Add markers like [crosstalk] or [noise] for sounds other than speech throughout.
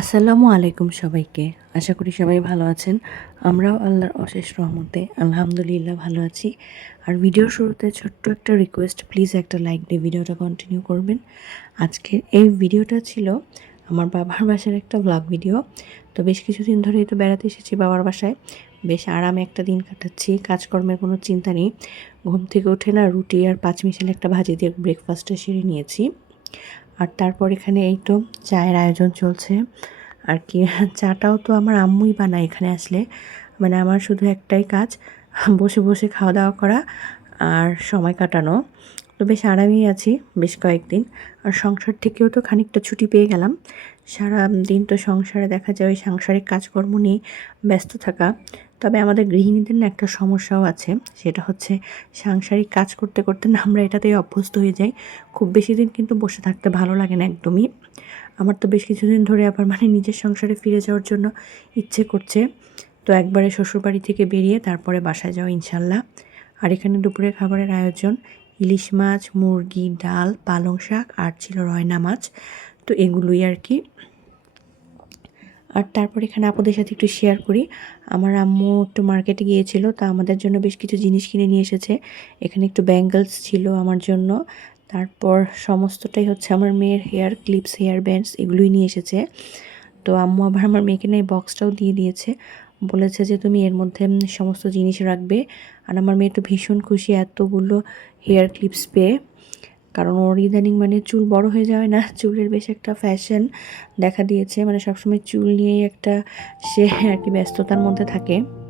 আসসালামু আলাইকুম সবাইকে। আশা করি সবাই ভালো আছেন। আমরাও আল্লাহর অশেষ রহমতে আলহামদুলিল্লাহ ভালো আছি। আর ভিডিওর শুরুতে ছোট্ট একটা রিকোয়েস্ট প্লিজ একটা লাইক দিয়ে ভিডিওটা কন্টিনিউ করবেন। আজকের এই ভিডিওটা ছিল আমার বাবার বাসার একটা ব্লগ ভিডিও তো বেশ কিছুদিন ধরেই তো বেড়াতে এসেছি বাবার বাসায়। বেশ আরামে একটা দিন কাটাচ্ছি, কাজকর্মের কোনো চিন্তা নেই। ঘুম থেকে উঠে না, রুটি আর পাঁচ মিশাল একটা ভাজি দিয়ে ব্রেকফাস্টটা সেরে নিয়েছি। আর তারপর এখানে এই তো চায়ের আয়োজন চলছে। আর কি, চাটাও তো আমার আম্মুই বানায় এখানে আসলে। মানে আমার শুধু একটাই কাজ, বসে বসে খাওয়া দাওয়া করা আর সময় কাটানো। তো বেশ আরামেই আছি বেশ কয়েকদিন। আর সংসার থেকেও তো খানিকটা ছুটি পেয়ে গেলাম। সারা দিন তো সংসারে দেখা যায় ওই সাংসারিক কাজকর্ম নিয়ে ব্যস্ত থাকা। তবে আমাদের গৃহিণীদের না একটা সমস্যাও আছে। সেটা হচ্ছে সাংসারিক কাজ করতে করতে না আমরা এটাতেই অভ্যস্ত হয়ে যাই। খুব বেশি দিন কিন্তু বসে থাকতে ভালো লাগে না একদমই। আমার তো বেশ কিছুদিন ধরে আবার মানে নিজের সংসারে ফিরে যাওয়ার জন্য ইচ্ছে করছে। তো একবারে শ্বশুরবাড়ি থেকে বেরিয়ে তারপরে বাসায় যাওয়া ইনশাল্লাহ। আর এখানে দুপুরে খাবারের আয়োজন, ইলিশ মাছ, মুরগি, ডাল, পালং শাক আর ছিল রয়না মাছ। তো এগুলোই আর কি। আর তারপর এখানে আপুদের সাথে একটু শেয়ার করি। আমার আম্মু একটু মার্কেটে গিয়েছিল, তা আমাদের জন্য বেশ কিছু জিনিস কিনে নিয়ে এসেছে। এখানে একটু ব্যাঙ্গলস ছিল আমার জন্য। তারপর সমস্তটাই হচ্ছে আমার মেয়ের হেয়ার ক্লিপস হেয়ার ব্যান্ডস এগুলোই নিয়ে এসেছে। তো আম্মু আবার আমার মেয়েকে না এই বক্সটাও দিয়ে দিয়েছে। বলেছে যে তুমি এর মধ্যে সমস্ত জিনিস রাখবে। আর আমার মেয়ে তো ভীষণ খুশি, এতগুলো হেয়ার ক্লিপস পেয়ে। কারণ ওর ইদানিং মানে চুল বড় হয়ে যাবে না, চুলের বেশ একটা ফ্যাশন দেখা দিয়েছে। মানে সবসময় চুল নিয়েই একটা সে আর কি ব্যস্ততার মধ্যে থাকে।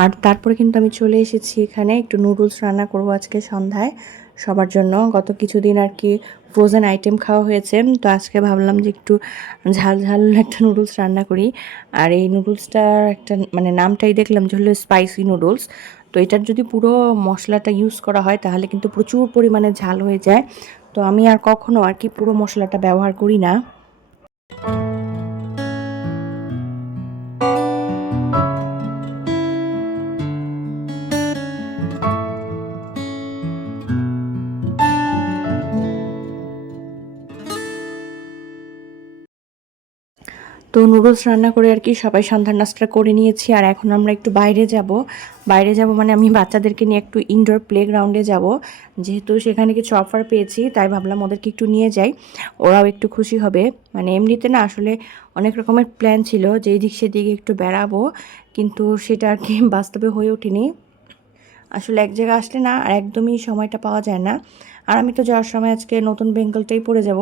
আর তারপরে কিন্তু আমি চলে এসেছি এখানে একটু নুডলস রান্না করব আজকে সন্ধ্যায়। সবার জন্য গত কিছুদিন আর কি ফ্রোজেন আইটেম খাওয়া হয়েছে, তো আজকে ভাবলাম যে একটু ঝাল ঝাল একটা নুডলস রান্না করি। আর এই নুডলসটার একটা মানে নামটাই দেখলাম যে হলো স্পাইসি নুডলস তো এটার যদি পুরো মশলাটা ইউজ করা হয় তাহলে কিন্তু প্রচুর পরিমাণে ঝাল হয়ে যায়। তো আমি আর কখনো আর কি পুরো মশলাটা ব্যবহার করি না। তো নুডলস রান্না করে আর কি সবাই সন্ধ্যার নাস্তা করে নিয়েছি, আর এখন আমরা একটু বাইরে যাব। বাইরে যাব মানে আমি বাচ্চাদেরকে নিয়ে একটু ইনডোর প্লেগ্রাউন্ডে যাব। যেহেতু সেখানে কিছু অফার পেয়েছি, তাই ভাবলাম ওদেরকে একটু নিয়ে যাই। ওরাও একটু খুশি হবে। মানে এমনিতে না আসলে অনেক রকমের প্ল্যান ছিল যে এদিক সেদিকে একটু বেড়াবো, কিন্তু সেটা আর কি বাস্তবে হয়ে ওঠেনি। আসলে এক জায়গায় আসলে না আর একদমই সময়টা পাওয়া যায় না। আর আমি তো যাওয়ার সময় আজকে নতুন বেঙ্গলটাই পরে যাব,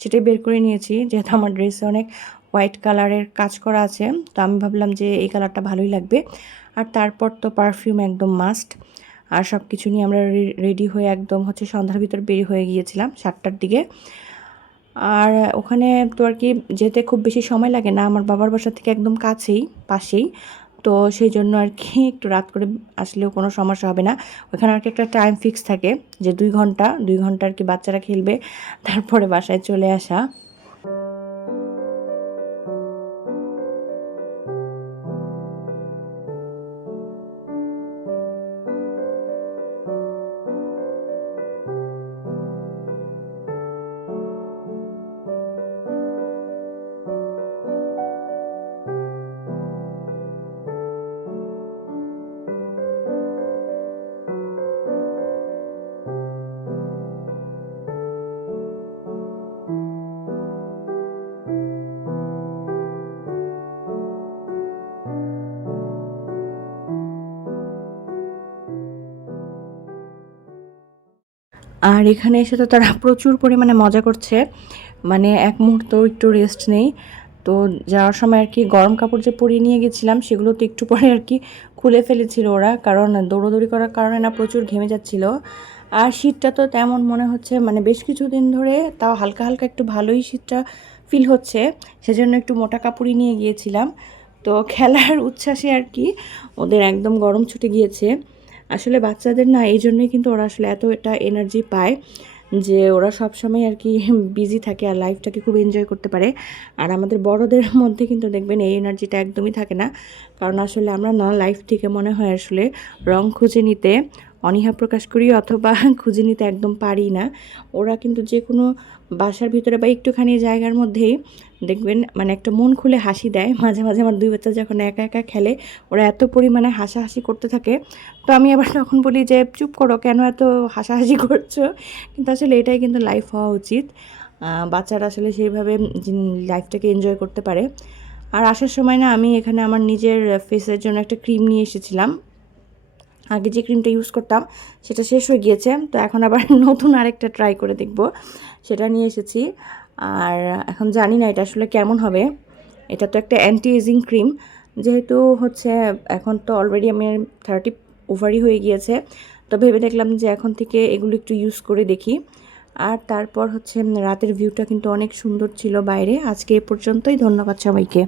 সেটাই বের করে নিয়েছি। যেহেতু আমার ড্রেসে অনেক হোয়াইট কালারের কাজ করা আছে। তো আমি ভাবলাম যে এই কালারটা ভালোই লাগবে। আর তারপর তো পারফিউম একদম মাস্ট। আর সব কিছু নিয়ে আমরা রেডি হয়ে একদম হচ্ছে সন্ধ্যার ভিতর বেরিয়ে হয়ে গিয়েছিলাম সাতটার দিকে। আর ওখানে তো আর কি যেতে খুব বেশি সময় লাগে না। আমার বাবার বাসা থেকে একদম কাছেই, পাশেই। তো সেই জন্য আর কি একটু রাত করে আসলেও কোনো সমস্যা হবে না। ওখানে আর কি একটা টাইম ফিক্স থাকে যে দুই ঘণ্টা দুই ঘণ্টা আর কি বাচ্চারা খেলবে। তারপরে বাসায় চলে আসা। আর এখানে এসে তো তারা প্রচুর পরিমাণে মজা করছে। মানে এক মুহূর্ত একটু রেস্ট নেই। তো যাওয়ার সময় আর কি গরম কাপড় যে পরিয়ে নিয়ে গেছিলাম, সেগুলো তো একটু পরে আর কি খুলে ফেলেছিল ওরা। কারণ দৌড়োদৌড়ি করার কারণে না প্রচুর ঘেমে যাচ্ছিল। আর শীতটা তো তেমন মনে হচ্ছে মানে বেশ কিছুদিন ধরে তাও হালকা হালকা একটু ভালোই শীতটা ফিল হচ্ছে। সেজন্য একটু মোটা কাপড়ই নিয়ে গিয়েছিলাম। তো খেলার উচ্ছ্বাসে আর কি ওদের একদম গরম ছুটে গিয়েছে। আসলে বাচ্চাদের না, এই জন্যই কিন্তু ওরা আসলে এত এটা এনার্জি পায় যে ওরা সবসময় আর কি [laughs] বিজি থাকে আর লাইফটাকে খুব এনজয় করতে পারে। আর আমাদের বড়দের মধ্যে কিন্তু দেখবেন এই এনার্জিটা একদমই থাকে না। কারণ আসলে আমরা না লাইফ থেকে মনে হয় আসলে রং খুঁজে নিতে, অনীহা প্রকাশ করি অথবা [laughs] খুঁজে নিতে একদম পারি না। ওরা কিন্তু যে কোনো বাসার ভিতরে বা একটুখানি জায়গার মধ্যেই দেখবেন মানে একটা মন খুলে হাসি দেয়। মাঝে মাঝে আমার দুই বাচ্চা যখন একা একা খেলে, ওরা এত পরিমাণে হাসাহাসি করতে থাকে। তো আমি আবার তখন বলি যে, চুপ করো, কেন এত হাসাহাসি করছ? কিন্তু আসলে এটাই কিন্তু লাইফ হওয়া উচিত। বাচ্চারা আসলে সেইভাবে লাইফটাকে এনজয় করতে পারে। আর আসার সময় না, আমি এখানে আমার নিজের ফেসের জন্য একটা ক্রিম নিয়ে এসেছিলাম। আগে যে ক্রিমটা ইউজ করতাম, সেটা শেষ হয়ে গিয়েছে। তো এখন আবার [laughs] নতুন আরেকটা ট্রাই করে দেখব। সেটা নিয়ে এসেছি। আর এখন জানি না এটা আসলে কেমন হবে। এটা তো একটা অ্যান্টি এজিং ক্রিম যেহেতু হচ্ছে এখন তো অলরেডি আমি থার্টি ওভারই হয়ে গিয়েছে। তো ভেবে দেখলাম যে এখন থেকে এগুলো একটু ইউজ করে দেখি। আর তারপর হচ্ছে রাতের ভিউটা কিন্তু অনেক সুন্দর ছিল বাইরে। আজকে এ পর্যন্তই। ধন্যবাদ সবাইকে।